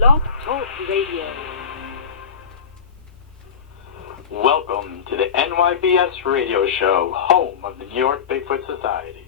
Blog Talk Radio. Welcome to the NYBS Radio Show, home of the New York Bigfoot Society.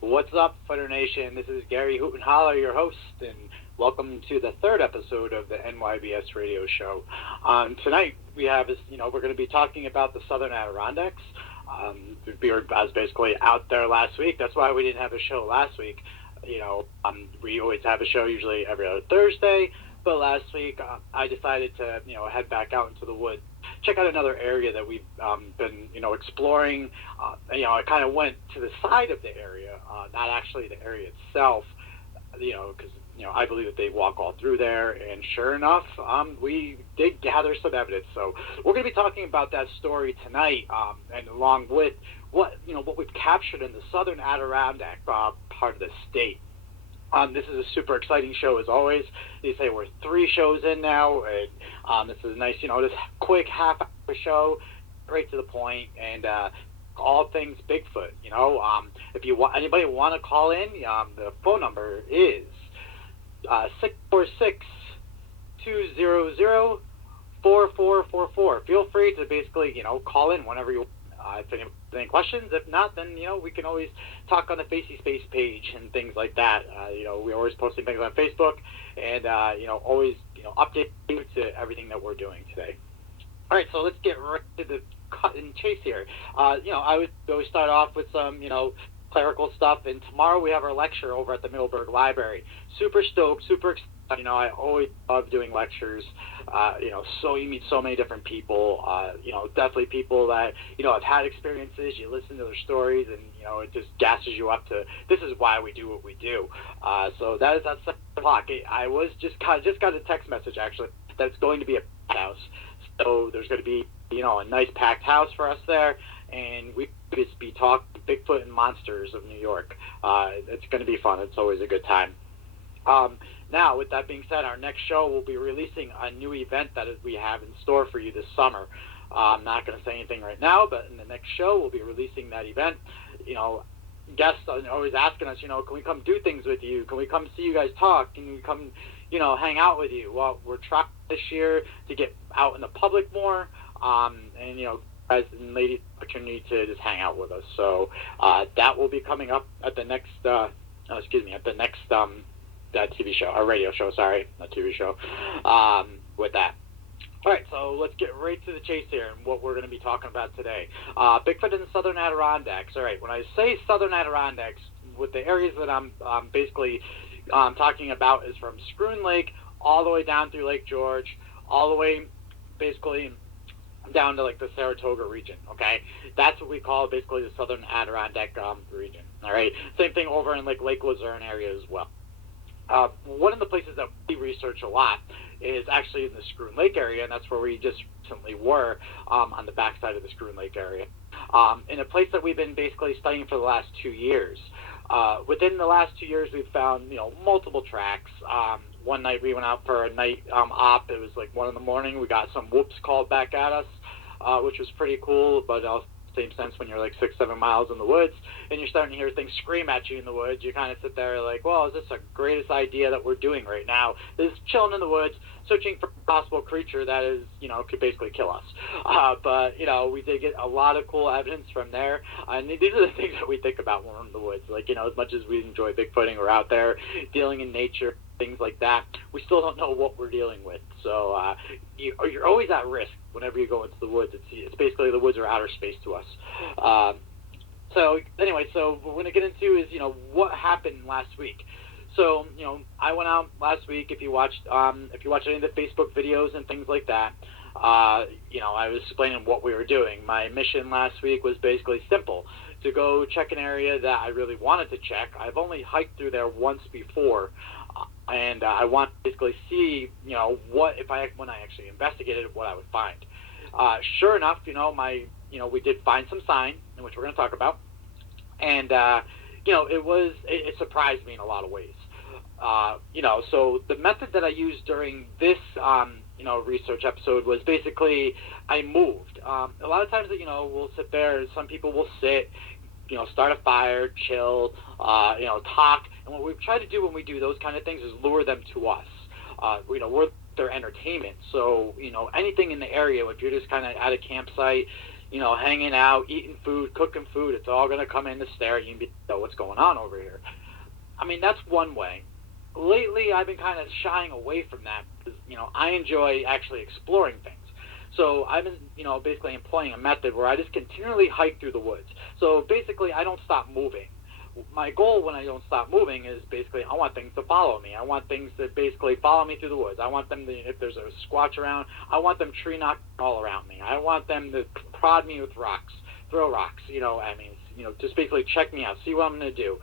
What's up, Fighter Nation? This is Gary Hoot and Holler, your host, and welcome to the third episode of the NYBS Radio Show. Tonight, we have, we're going to be talking about the Southern Adirondacks. We were basically out there last week. That's why we didn't have a show last week. We always have a show usually every other Thursday, but last week I decided to, head back out into the woods, check out another area that we've been, exploring. I kind of went to the side of the area, not actually the area itself, because, I believe that they walk all through there, and sure enough, we did gather some evidence. So we're going to be talking about that story tonight, and along with what we've captured in the Southern Adirondack part of the state. This is a super exciting show, as always. They say we're 3 shows in now, and this is a nice, this quick half-hour show, right to the point, and all things Bigfoot. If you want anybody want to call in, the phone number is 646-200-4444. Feel free to basically, call in whenever you want. If any questions, if not, then, we can always talk on the Facey Space page and things like that. We're always posting things on Facebook and, always, update you to everything that we're doing today. All right, so let's get right to the cut and chase here. I would always start off with some, clerical stuff, and tomorrow we have our lecture over at the Middleburg Library. Super stoked, super excited. I always love doing lectures. So you meet so many different people. Definitely people that have had experiences. You listen to their stories, and it just gasses you up to. This is why we do what we do. So that is at 7 o'clock. I was just got a text message actually that it's going to be a packed house. So there's going to be a nice packed house for us there, and we just be talking Bigfoot and monsters of New York. It's going to be fun. It's always a good time. Now, with that being said, our next show will be releasing a new event that we have in store for you this summer. I'm not going to say anything right now, but in the next show, we'll be releasing that event. Guests are always asking us, can we come do things with you? Can we come see you guys talk? Can we come, hang out with you? Well, we're trying this year to get out in the public more, and, guys and ladies, opportunity to just hang out with us. So that will be coming up at the next, TV show, or radio show, sorry, not TV show, with that. All right, so let's get right to the chase here and what we're going to be talking about today. Bigfoot in the southern Adirondacks. All right, when I say southern Adirondacks, with the areas that I'm basically talking about is from Scroon Lake all the way down through Lake George, all the way basically down to like the Saratoga region. Okay, that's what we call basically the southern Adirondack region. All right, same thing over in like Lake Luzerne area as well. One of the places that we research a lot is actually in the Scroon Lake area, and that's where we just recently were on the backside of the Scroon Lake area. In a place that we've been basically studying for the last 2 years. Within the last 2 years, we've found multiple tracks. One night we went out for a night op. It was like 1 a.m. We got some whoops called back at us, which was pretty cool, but also same sense when you're like 6-7 miles in the woods and you're starting to hear things scream at you in the woods. You kind of sit there like, well, is this the greatest idea that we're doing right now? This is chilling in the woods, searching for a possible creature that is, could basically kill us. But we did get a lot of cool evidence from there. And these are the things that we think about when we're in the woods. Like, as much as we enjoy Bigfooting, we're out there dealing in nature, things like that, we still don't know what we're dealing with. So you're always at risk whenever you go into the woods. It's basically the woods are outer space to us. So anyway, so what we're going to get into is, what happened last week. So, I went out last week. If you watched any of the Facebook videos and things like that, I was explaining what we were doing. My mission last week was basically simple: to go check an area that I really wanted to check. I've only hiked through there once before, and I want to basically see, when I actually investigated what I would find. Sure enough, we did find some sign, in which we're going to talk about, and it surprised me in a lot of ways. So the method that I used during this, research episode was basically I moved. A lot of times, we'll sit there. Some people will sit, start a fire, chill, talk. And what we try to do when we do those kind of things is lure them to us. We're their entertainment. So, anything in the area, if you're just kind of at a campsite, hanging out, eating food, cooking food, it's all going to come in to stare at you and be, what's going on over here? I mean, that's one way. Lately, I've been kind of shying away from that because, I enjoy actually exploring things. So I've been, basically employing a method where I just continually hike through the woods. So basically, I don't stop moving. My goal when I don't stop moving is basically I want things to follow me. I want things to basically follow me through the woods. I want them to, if there's a squatch around, I want them tree knocking all around me. I want them to prod me with rocks, throw rocks, just basically check me out, see what I'm going to do.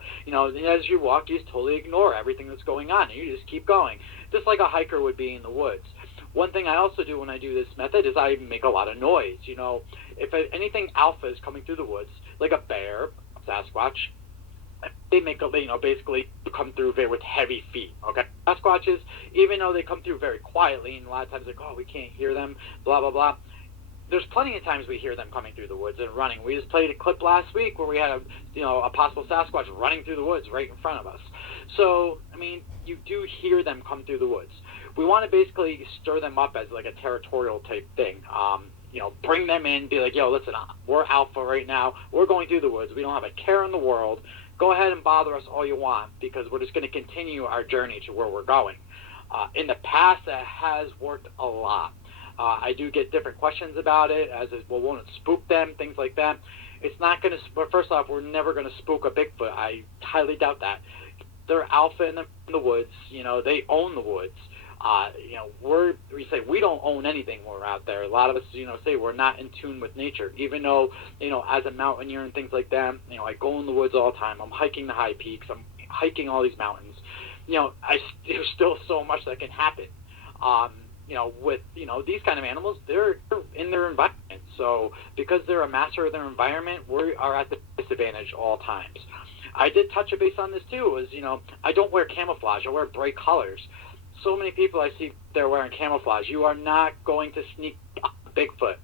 As you walk, you just totally ignore everything that's going on, and you just keep going, just like a hiker would be in the woods. One thing I also do when I do this method is I make a lot of noise. If anything alpha is coming through the woods, like a bear, Sasquatch, they basically come through with heavy feet, okay? Sasquatches, even though they come through very quietly, and a lot of times we can't hear them, blah, blah, blah, there's plenty of times we hear them coming through the woods and running. We just played a clip last week where we had a possible Sasquatch running through the woods right in front of us. So, you do hear them come through the woods. We want to basically stir them up as like a territorial type thing. Bring them in, be like, listen, we're alpha right now. We're going through the woods. We don't have a care in the world. Go ahead and bother us all you want because we're just going to continue our journey to where we're going. In the past, that has worked a lot. I do get different questions about it, as is, well, won't it spook them, things like that. It's not going to, but first off, we're never going to spook a Bigfoot. I highly doubt that. They're alpha in the woods. They own the woods. We say we don't own anything when we're out there. A lot of us, say we're not in tune with nature, even though, as a mountaineer and things like that, I go in the woods all the time. I'm hiking the high peaks. I'm hiking all these mountains. There's still so much that can happen. With, these kind of animals, they're in their environment. So because they're a master of their environment, we are at the disadvantage all times. I did touch a base on this too, I don't wear camouflage. I wear bright colors. So many people I see they're wearing camouflage. You are not going to sneak Bigfoot.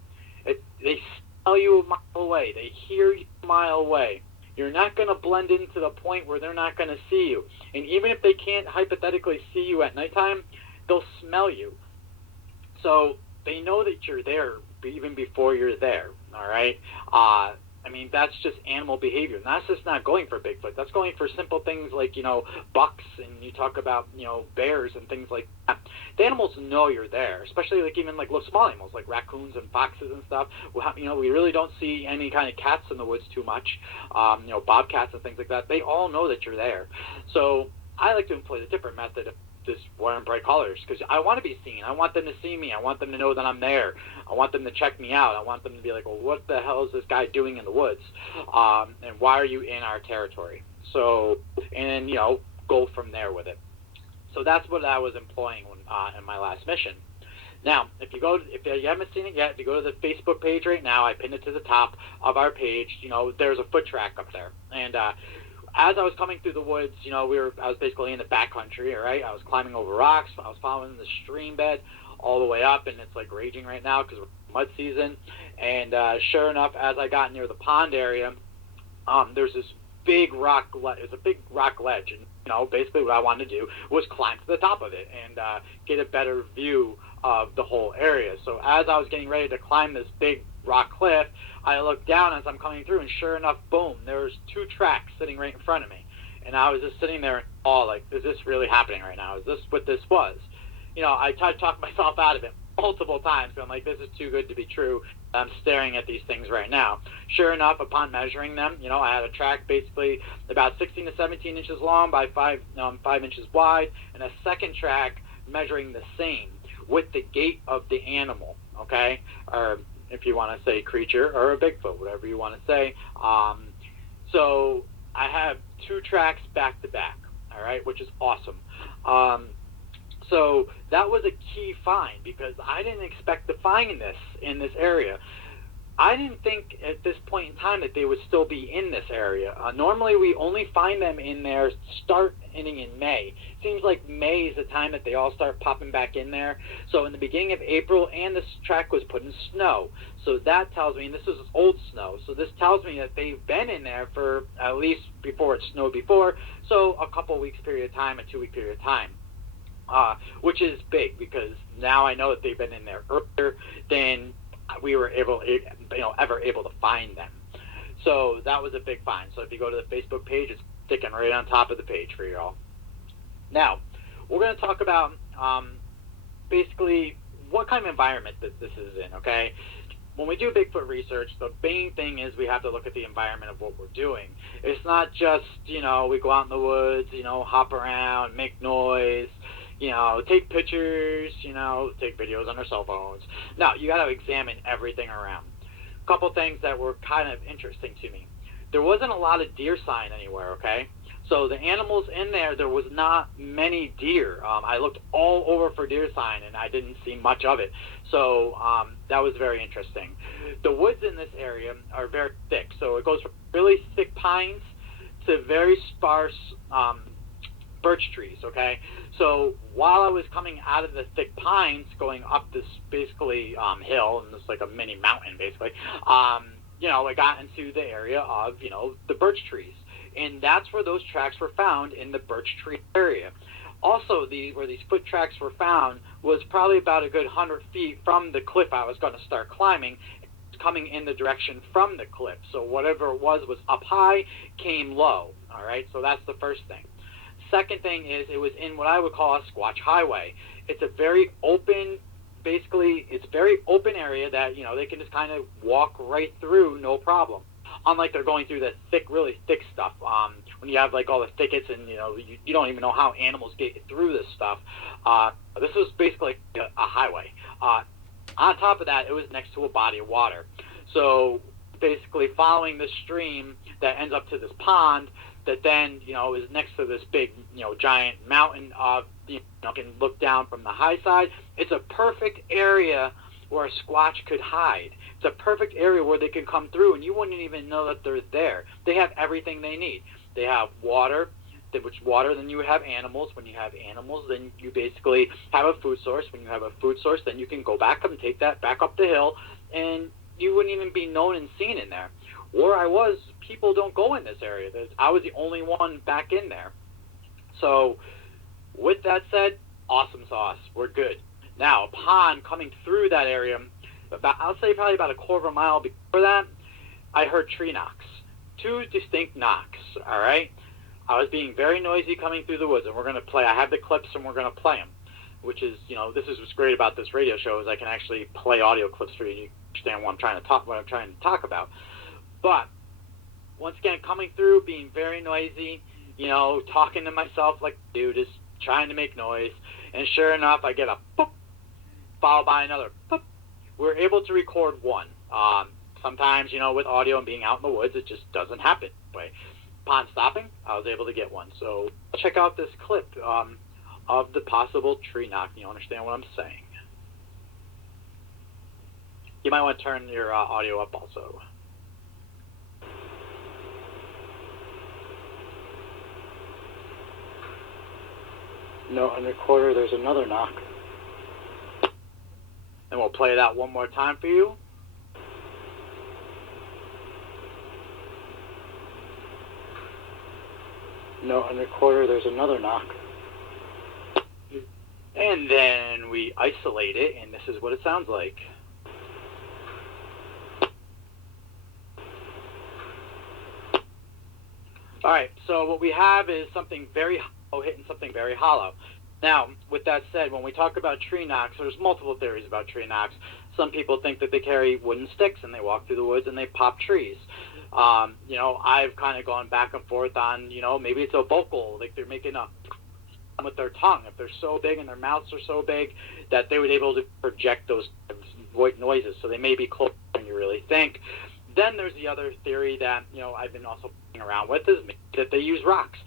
They smell you a mile away. They hear you a mile away. You're not going to blend in to the point where they're not going to see you. And even if they can't hypothetically see you at nighttime, they'll smell you. So they know that you're there even before you're there, all right? I mean, that's just animal behavior. And that's just not going for Bigfoot. That's going for simple things like, bucks, and you talk about, bears and things like that. The animals know you're there, especially like even like little small animals like raccoons and foxes and stuff. We really don't see any kind of cats in the woods too much, bobcats and things like that. They all know that you're there. So I like to employ the different method of just wearing bright colors because I want to be seen. I want them to see me. I want them to know that I'm there. I want them to check me out. I want them to be like, well, what the hell is this guy doing in the woods? And why are you in our territory? So, and, go from there with it. So that's what I was employing in my last mission. Now, if you haven't seen it yet, if you go to the Facebook page right now, I pinned it to the top of our page, there's a foot track up there. And, as I was coming through the woods, I was basically in the backcountry, all right? I was climbing over rocks. I was following the stream bed all the way up, and it's like raging right now because we're mud season. And sure enough, as I got near the pond area, there's this big rock. It's a big rock ledge, and basically what I wanted to do was climb to the top of it and get a better view of the whole area. So as I was getting ready to climb this big rock cliff, I looked down as I'm coming through, and sure enough, boom, there's 2 tracks sitting right in front of me. And I was just sitting there in awe, like, is this really happening right now? Is this what this was? I tried to talk myself out of it multiple times, but I'm like, this is too good to be true. I'm staring at these things right now. Sure enough, upon measuring them, I had a track basically about 16 to 17 inches long by 5 inches wide, and a second track measuring the same with the gait of the animal, okay? Or if you want to say creature or a Bigfoot, whatever you want to say. So I have 2 tracks back to back, all right, which is awesome. So that was a key find because I didn't expect to find this in this area. I didn't think at this point in time that they would still be in this area. Normally we only find them in there starting in May. Seems like May is the time that they all start popping back in there. So in the beginning of April, and this track was put in snow. So that tells me, and this is old snow, so this tells me that they've been in there for at least before it snowed before, so a couple weeks period of time, a 2-week period of time. Which is big because now I know that they've been in there earlier than we were ever able to find them. So that was a big find. So if you go to the Facebook page, it's sticking right on top of the page for you all. Now, we're going to talk about basically what kind of environment that this is in, okay? When we do Bigfoot research, the main thing is we have to look at the environment of what we're doing. It's not just, we go out in the woods, hop around, make noise, take pictures, take videos on our cell phones. No, you got to examine everything around. A couple things that were kind of interesting to me. There wasn't a lot of deer sign anywhere, okay? So the animals in there was not many deer. I looked all over for deer sign, and I didn't see much of it. So that was very interesting. The woods in this area are very thick. So it goes from really thick pines to very sparse birch trees, okay? So while I was coming out of the thick pines, going up this basically hill, and it's like a mini mountain basically, I got into the area of, the birch trees. And that's where those tracks were found, in the birch tree area. Also, where these foot tracks were found was probably about a good 100 feet from the cliff I was going to start climbing, coming in the direction from the cliff. So whatever it was up high, came low, all right? So that's the first thing. Second thing is it was in what I would call a squatch highway. It's a very open, it's very open area that, they can just kind of walk right through, no problem. Unlike they're going through the really thick stuff. When you have like all the thickets and, you don't even know how animals get through this stuff. This was basically a highway. On top of that, it was next to a body of water. So basically following the stream that ends up to this pond that then, is next to this big, giant mountain you can look down from the high side. It's a perfect area where a squatch could hide. It's a perfect area where they can come through and you wouldn't even know that they're there. They have everything they need. They have water, then you have animals. When you have animals, then you basically have a food source. When you have a food source, then you can go back up and take that back up the hill, and you wouldn't even be known and seen in there. Where I was, people don't go in this area. I was the only one back in there. So with that said, awesome sauce. We're good. Now, upon coming through that area, I'll say probably about a quarter of a mile before that, I heard tree knocks, 2 distinct knocks, all right? I was being very noisy coming through the woods, and we're going to play. I have the clips, and we're going to play them, which is, this is what's great about this radio show is I can actually play audio clips for you. You understand what I'm trying to talk about. But once again, coming through, being very noisy, talking to myself like, dude, is trying to make noise, and sure enough, I get a boop, followed by another boop. We're able to record one. Sometimes, with audio and being out in the woods, it just doesn't happen. But upon stopping, I was able to get one. So check out this clip of the possible tree knock. You understand what I'm saying? You might want to turn your audio up also. No, on recorder, there's another knock. And we'll play that one more time for you. No, on recorder, there's another knock. And then we isolate it, and this is what it sounds like. All right, so what we have is something very hollow hitting something very hollow. Now, with that said, when we talk about tree knocks, there's multiple theories about tree knocks. Some people think that they carry wooden sticks and they walk through the woods and they pop trees. I've kind of gone back and forth on, maybe it's a vocal, like they're making a with their tongue. If they're so big and their mouths are so big that they would be able to project those noises, so they may be closer than you really think. Then there's the other theory that, I've been also playing around with is that they use rocks.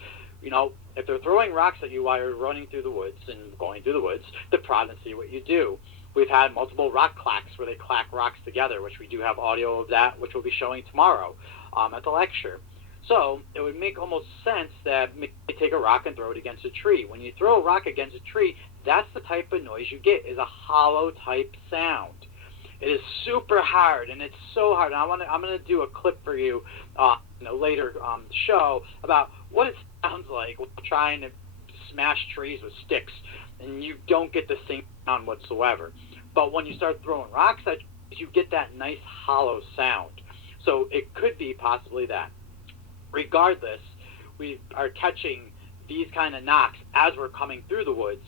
If they're throwing rocks at you while you're running through the woods and going through the woods, to prod and see what you do. We've had multiple rock clacks where they clack rocks together, which we do have audio of that, which we'll be showing tomorrow at the lecture. So it would make almost sense that maybe take a rock and throw it against a tree. When you throw a rock against a tree, that's the type of noise you get, is a hollow type sound. It is super hard, and it's so hard. And I'm going to do a clip for you in a later show about what it sounds like when trying to smash trees with sticks, and you don't get the same sound whatsoever. But when you start throwing rocks at you get that nice hollow sound. So it could be possibly that. Regardless, we are catching these kind of knocks as we're coming through the woods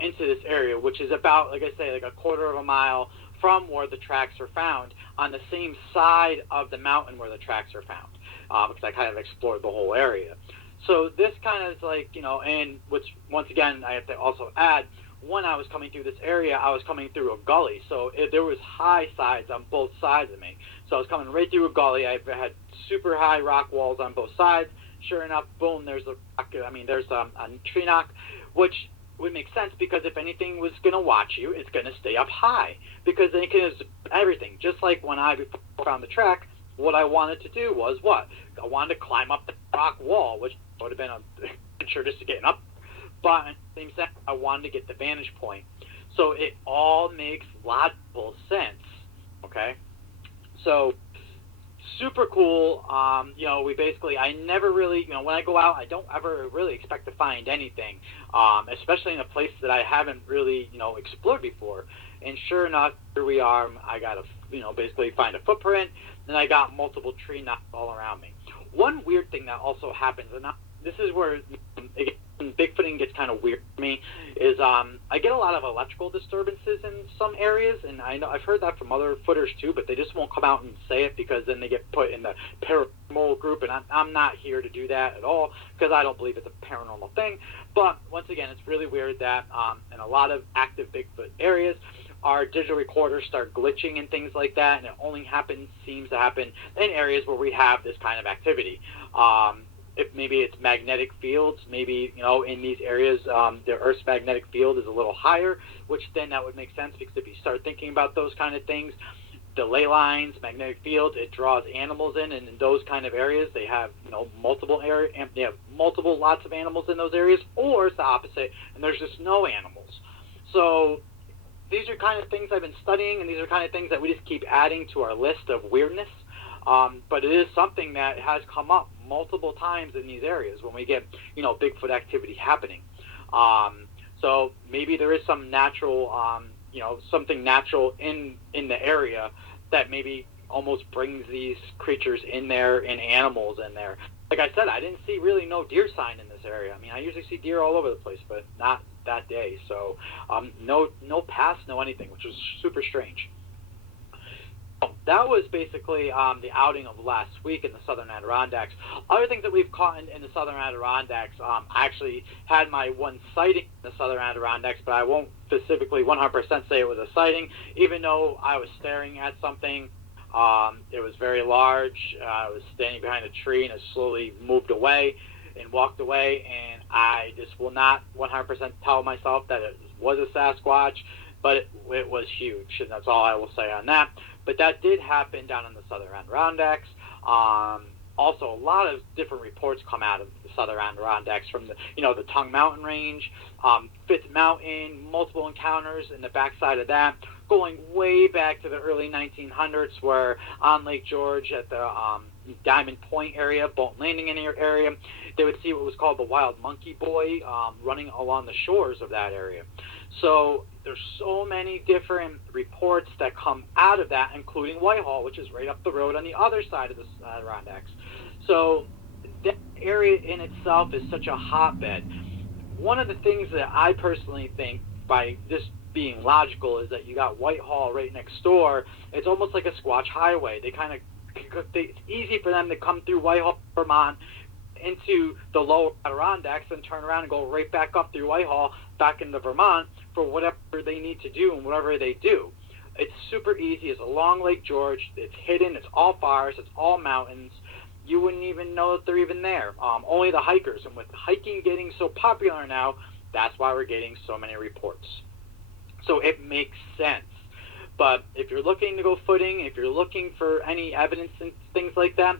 into this area, which is about, like I say, like a quarter of a mile from where the tracks are found, on the same side of the mountain where the tracks are found, because I kind of explored the whole area. So this kind of is like, and which, once again, I have to also add, when I was coming through this area, I was coming through a gully. So there was high sides on both sides of me. So I was coming right through a gully. I had super high rock walls on both sides. Sure enough, boom, there's there's a tree knock, which would make sense because if anything was going to watch you, it's going to stay up high because they can do everything. Just like when I found the track, what I wanted to do was what? I wanted to climb up the rock wall, which would have been sure just to get up. But at the same time, I wanted to get the vantage point. So it all makes logical sense, okay? So super cool. We basically, I never really, when I go out, I don't ever really expect to find anything, especially in a place that I haven't really, explored before. And sure enough, here we are. I got to, basically find a footprint, and I got multiple tree knocks all around me. One weird thing that also happens, and this is where Bigfooting gets kind of weird for me, is I get a lot of electrical disturbances in some areas, and I know I've heard that from other footers too, but they just won't come out and say it because then they get put in the paranormal group, and I'm not here to do that at all because I don't believe it's a paranormal thing. But once again, it's really weird that in a lot of active Bigfoot areas, our digital recorders start glitching and things like that, and it only seems to happen in areas where we have this kind of activity. If maybe it's magnetic fields, maybe, in these areas, the Earth's magnetic field is a little higher, which then that would make sense because if you start thinking about those kind of things, the ley lines, magnetic fields, it draws animals in, and in those kind of areas, they have, multiple lots of animals in those areas, or it's the opposite, and there's just no animals. So these are kind of things I've been studying, and these are kind of things that we just keep adding to our list of weirdness. But it is something that has come up multiple times in these areas when we get, Bigfoot activity happening. So maybe there is some natural, something natural in the area that maybe almost brings these creatures in there and animals in there. Like I said, I didn't see really no deer sign in this area. I mean, I usually see deer all over the place, but not that day. So no pass, no anything, which was super strange. That was basically the outing of last week in the Southern Adirondacks. Other things that we've caught in the Southern Adirondacks, I actually had my one sighting in the Southern Adirondacks, but I won't specifically 100% say it was a sighting, even though I was staring at something. It was very large. I was standing behind a tree, and it slowly moved away and walked away, and I just will not 100% tell myself that it was a Sasquatch, but it was huge, and that's all I will say on that. But that did happen down in the Southern Adirondacks. Also, a lot of different reports come out of the Southern Adirondacks from the Tongue Mountain Range, Fitz Mountain, multiple encounters in the backside of that, going way back to the early 1900s, where on Lake George at the Diamond Point area, Boat Landing area, they would see what was called the wild monkey boy running along the shores of that area. So there's so many different reports that come out of that, including Whitehall, which is right up the road on the other side of the Adirondacks. So that area in itself is such a hotbed. One of the things that I personally think, by this being logical, is that you got Whitehall right next door. It's almost like a Squatch highway. It's easy for them to come through Whitehall, Vermont, into the lower Adirondacks, and turn around and go right back up through Whitehall, back into Vermont for whatever they need to do and whatever they do. It's super easy. It's along Lake George. It's hidden. It's all forest. It's all mountains. You wouldn't even know that they're even there. Only the hikers. And with hiking getting so popular now, that's why we're getting so many reports. So it makes sense. But if you're looking to go footing, if you're looking for any evidence and things like that,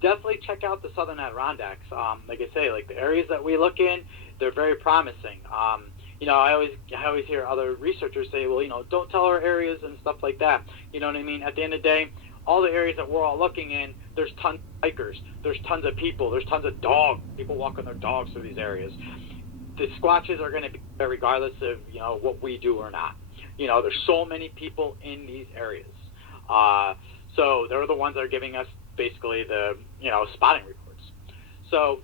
definitely check out the Southern Adirondacks. Like I say, like the areas that we look in, they're very promising. I always hear other researchers say, well, don't tell our areas and stuff like that. You know what I mean? At the end of the day, all the areas that we're all looking in, there's tons of hikers, there's tons of people, there's tons of dogs, people walking their dogs through these areas. The Squatches are going to be there regardless of, what we do or not. There's so many people in these areas. So they're the ones that are giving us basically the, spotting reports. So,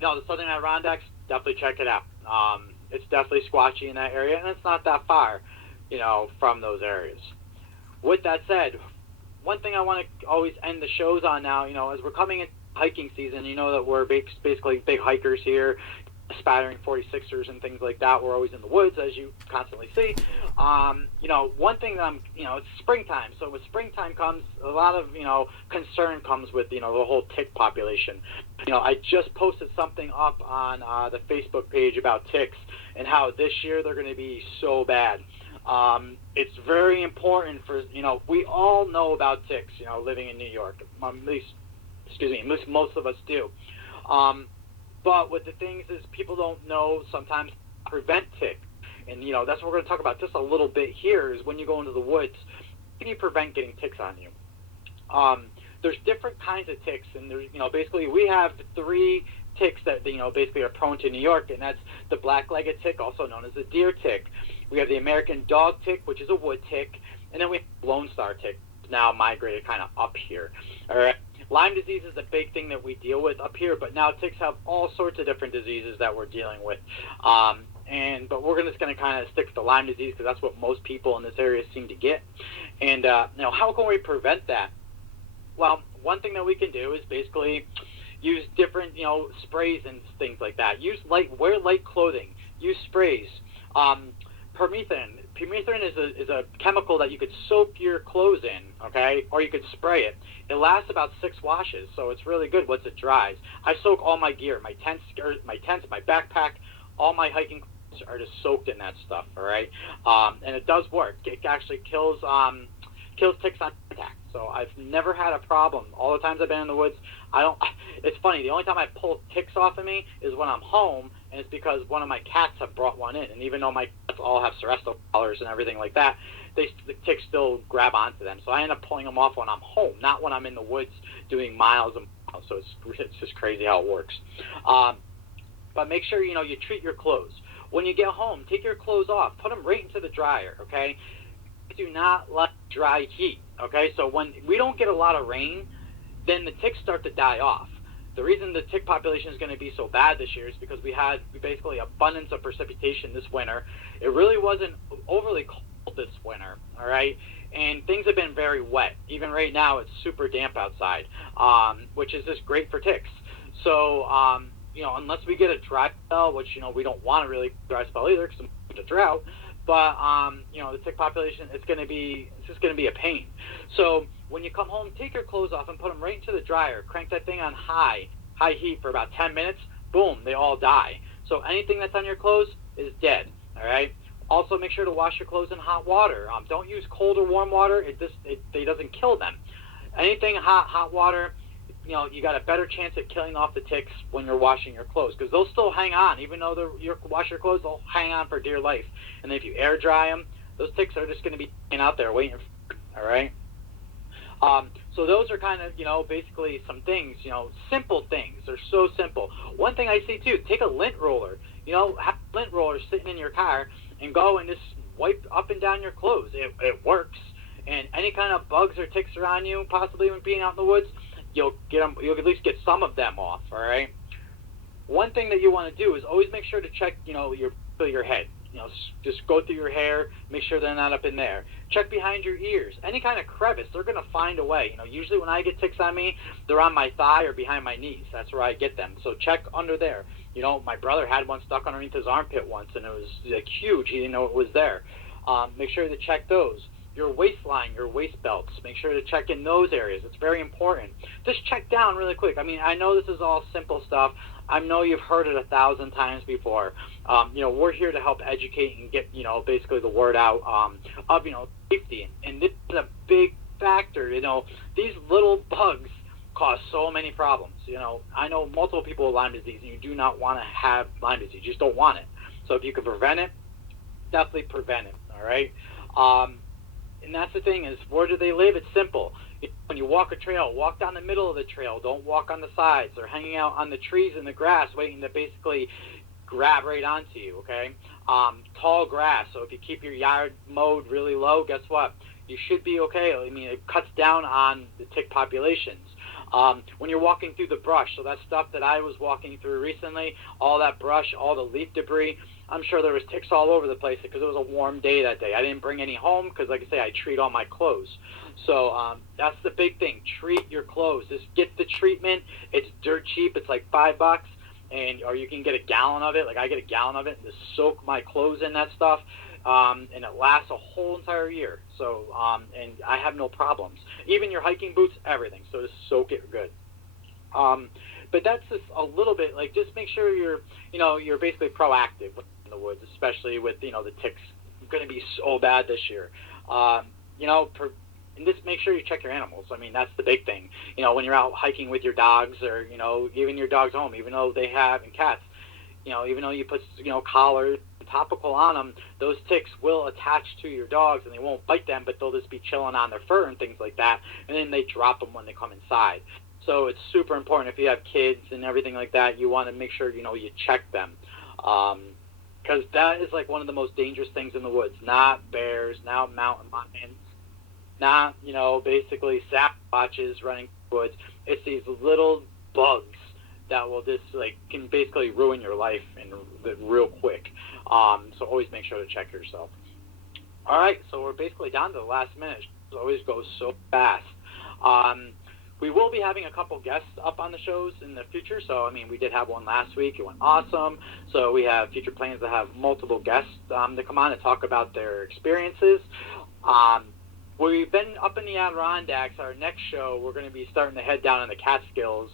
the Southern Adirondacks, definitely check it out. It's definitely squatchy in that area, and it's not that far, from those areas. With that said, one thing I want to always end the shows on now, as we're coming into hiking season, that we're basically big hikers here, aspiring 46ers and things like that. We're always in the woods, as you constantly see. One thing that it's springtime. So when springtime comes, a lot of, concern comes with, the whole tick population. I just posted something up on the Facebook page about ticks and how this year they're going to be so bad. It's very important for, we all know about ticks, living in New York. At least most of us do. But what the things is, people don't know sometimes prevent tick. And, that's what we're going to talk about just a little bit here, is when you go into the woods, how can you prevent getting ticks on you? There's different kinds of ticks, and there's, basically we have 3 ticks that, basically are prone to New York, and that's the black-legged tick, also known as the deer tick. We have the American dog tick, which is a wood tick, and then we have Lone Star tick, now migrated kind of up here. All right. Lyme disease is the big thing that we deal with up here, but now ticks have all sorts of different diseases that we're dealing with. But we're just going to kind of stick to the Lyme disease because that's what most people in this area seem to get. And, how can we prevent that? Well, one thing that we can do is basically use different, sprays and things like that. Wear light clothing. Use sprays. Permethrin. Permethrin is a chemical that you could soak your clothes in, okay, or you could spray it. It lasts about 6 washes, so it's really good once it dries. I soak all my gear, my tents, my backpack, all my hiking clothes are just soaked in that stuff, all right? And it does work. It actually kills ticks on contact. So I've never had a problem. All the times I've been in the woods, it's funny, the only time I pull ticks off of me is when I'm home, and it's because one of my cats have brought one in. And even though my cats all have Seresto collars and everything like that, the ticks still grab onto them. So I end up pulling them off when I'm home, not when I'm in the woods doing miles and miles. So it's just crazy how it works. But make sure, you treat your clothes. When you get home, take your clothes off. Put them right into the dryer, okay? do not like dry heat, okay? So when we don't get a lot of rain, then the ticks start to die off. The reason the tick population is going to be so bad this year is because we had basically abundance of precipitation this winter. It really wasn't overly cold this winter, all right? And things have been very wet. Even right now, it's super damp outside, which is just great for ticks. So, unless we get a dry spell, which, we don't want a really dry spell either because it's a drought, but, the tick population, it's just going to be a pain. So when you come home, take your clothes off and put them right into the dryer. Crank that thing on high heat for about 10 minutes. Boom, they all die. So anything that's on your clothes is dead, all right? Also, make sure to wash your clothes in hot water. Don't use cold or warm water. It doesn't kill them. Anything hot water, you got a better chance at killing off the ticks when you're washing your clothes because they'll still hang on. Even though you wash your clothes, they'll hang on for dear life. And then if you air dry them, those ticks are just going to be hanging out there waiting for you, all right? So those are kind of, basically some things, simple things. They're so simple. One thing I see, too, take a lint roller. Have a lint roller sitting in your car and go and just wipe up and down your clothes. It works. And any kind of bugs or ticks around you, possibly when being out in the woods, you'll at least get some of them off, all right? One thing that you want to do is always make sure to check, your head. Just go through your hair, make sure they're not up in there. Check behind your ears. Any kind of crevice, they're going to find a way. Usually when I get ticks on me, they're on my thigh or behind my knees. That's where I get them. So check under there. My brother had one stuck underneath his armpit once, and it was like huge. He didn't know it was there. Make sure to check those. Your waistline, your waist belts, make sure to check in those areas. It's very important. Just check down really quick. I know this is all simple stuff. I know you've heard it 1,000 times before. We're here to help educate and get, basically the word out of, safety. And this is a big factor. These little bugs cause so many problems. I know multiple people with Lyme disease, and you do not want to have Lyme disease. You just don't want it. So if you can prevent it, definitely prevent it, all right? And that's the thing is, where do they live? It's simple. When you walk a trail, walk down the middle of the trail. Don't walk on the sides. They're hanging out on the trees and the grass waiting to basically grab right onto you, okay? Tall grass. So if you keep your yard mowed really low, guess what? You should be okay. It cuts down on the tick populations. When you're walking through the brush, so that stuff that I was walking through recently, all that brush, all the leaf debris, I'm sure there was ticks all over the place because it was a warm day that day. I didn't bring any home because, like I say, I treat all my clothes. So that's the big thing. Treat your clothes. Just get the treatment. It's dirt cheap. It's like $5, or you can get a gallon of it. Like I get a gallon of it and just soak my clothes in that stuff, and it lasts a whole entire year. So and I have no problems. Even your hiking boots, everything. So just soak it good. But that's just a little bit, just make sure you're basically proactive in the woods, especially with, the ticks going to be so bad this year. And just make sure you check your animals. That's the big thing. When you're out hiking with your dogs or, even your dog's home, even though they have, and cats, even though you put, collars, topical on them, those ticks will attach to your dogs and they won't bite them, but they'll just be chilling on their fur and things like that. And then they drop them when they come inside. So it's super important if you have kids and everything like that, you want to make sure, you check them. Because that is one of the most dangerous things in the woods. Not bears, not mountain lions, not, basically Sasquatches running through the woods. It's these little bugs that will just, can basically ruin your life real quick. So always make sure to check yourself. All right, so we're basically down to the last minute. It always goes so fast. We will be having a couple guests up on the shows in the future. So, we did have one last week. It went awesome. So we have future plans to have multiple guests to come on and talk about their experiences. We've been up in the Adirondacks. Our next show, we're going to be starting to head down in the Catskills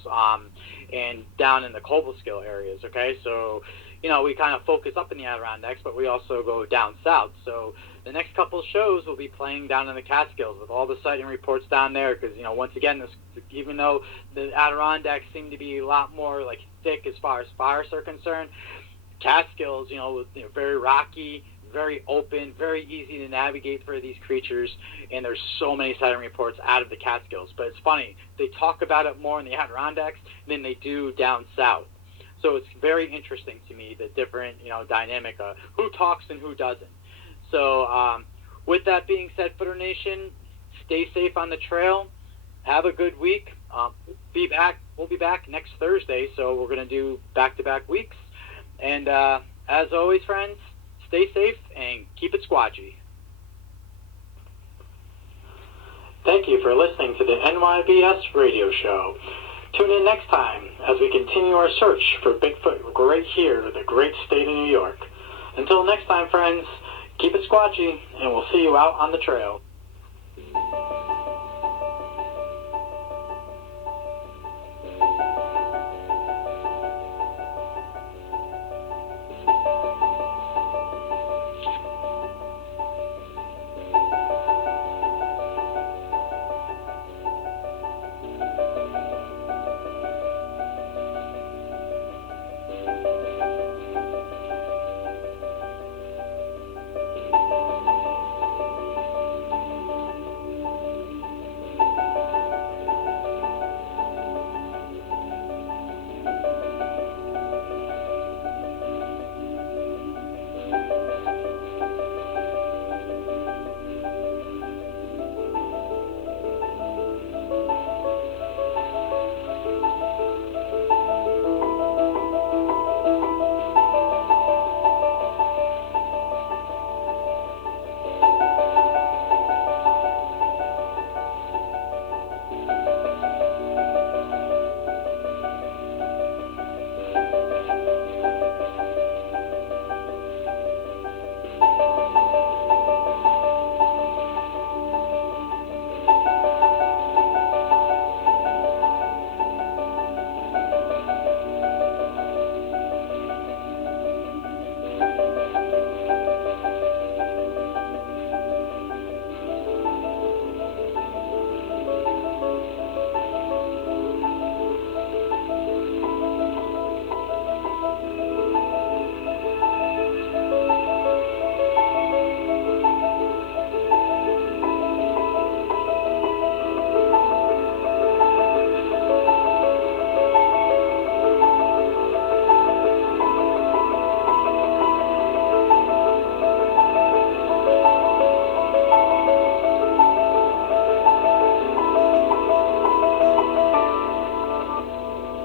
and down in the Cobleskill areas, okay? So, we kind of focus up in the Adirondacks, but we also go down south. So the next couple of shows will be playing down in the Catskills with all the sighting reports down there because, once again, even though the Adirondacks seem to be a lot more, thick as far as forests are concerned, Catskills, very rocky, very open, very easy to navigate for these creatures, and there's so many sighting reports out of the Catskills. But it's funny, they talk about it more in the Adirondacks than they do down south. So it's very interesting to me, the different, dynamic of who talks and who doesn't. So with that being said, Footer Nation, stay safe on the trail. Have a good week. We'll be back next Thursday, so we're going to do back-to-back weeks. And as always, friends, stay safe and keep it squatchy. Thank you for listening to the NYBS radio show. Tune in next time as we continue our search for Bigfoot right here in the great state of New York. Until next time, friends, keep it squatchy, and we'll see you out on the trail.